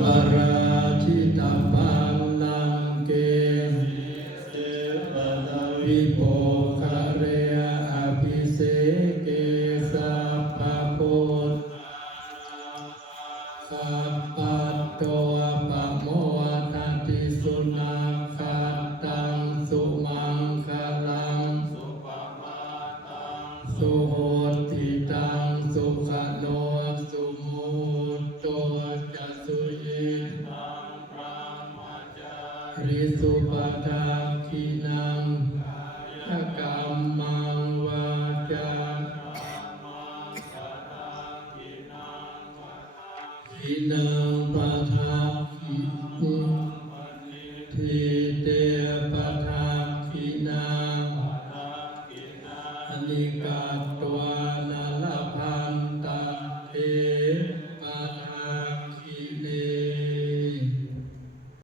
วราชิตาปัลลังเกวิโภคะเรอภิเสเกสัพพะพุทธัพพัตโตปะโมทัตติสุนัขขัตตังสุมังคลังสุโหติตังสุขโนสุมุตโตจัสสุยิตังพระมัจจาริสุปทาคินังกัมมังวาจาทินังปะทา